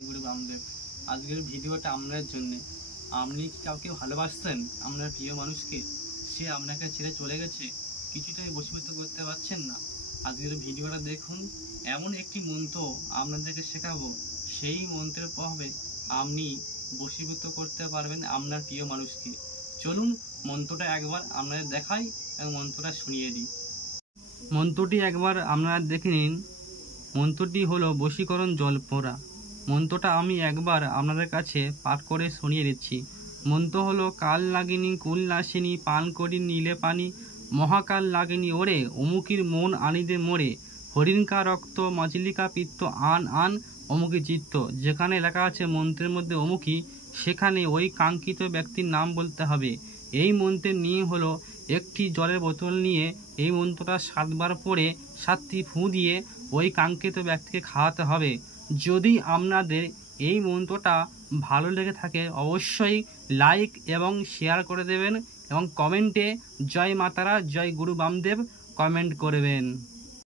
গুরু বামদেব, আজকের ভিডিওটা আপনার জন্য। আপনি কি কাউকে ভালোবাসছেন, আপনার প্রিয় মানুষকে, সে আপনাকে ছেড়ে চলে গেছে, কিছুটাই বশীভূত করতে পারছেন না? আজকের ভিডিওটা দেখুন। এমন একটি মন্ত্র আপনাদেরকে শেখাবো, সেই মন্ত্রের প্রভাবে আপনি বশীভূত করতে পারবেন আপনার প্রিয় মানুষকে। চলুন মন্ত্রটা একবার আপনাদের দেখাই এবং মন্ত্রটা শুনিয়ে দিই। মন্ত্রটি একবার আপনারা দেখে নিন। মন্ত্রটি হলো বশীকরণ জলপোড়া। মন্ত্রটা আমি একবার আপনাদের কাছে পাঠ করে শুনিয়ে দিচ্ছি। মন্ত্র হলো কাল লাগিনী কুল নাসিনী পান করি নীলে পানি, মহাকাল লাগিনী ওরে অমুকির মন আনিদে মোরে, হরিণকা রক্ত মাজলিকা পিত্ত আন আন অমুকি চিত্ত। যেখানে লেখা আছে মন্ত্রের মধ্যে অমুকি, সেখানে ওই কাঙ্ক্ষিত ব্যক্তির নাম বলতে হবে। এই মন্ত্রের নিয়ম হলো একটি জলের বোতল নিয়ে এই মন্ত্রটা 7 বার পড়ে 7টি ফু দিয়ে ওই কাঙ্ক্ষিত ব্যক্তিকে খাওয়াতে হবে। যদি আপনাদের এই মন্ত্রটা ভালো লেগে থাকে অবশ্যই লাইক এবং শেয়ার করে দেবেন এবং কমেন্টে জয় মাতারা জয় গুরু বামদেব কমেন্ট করবেন।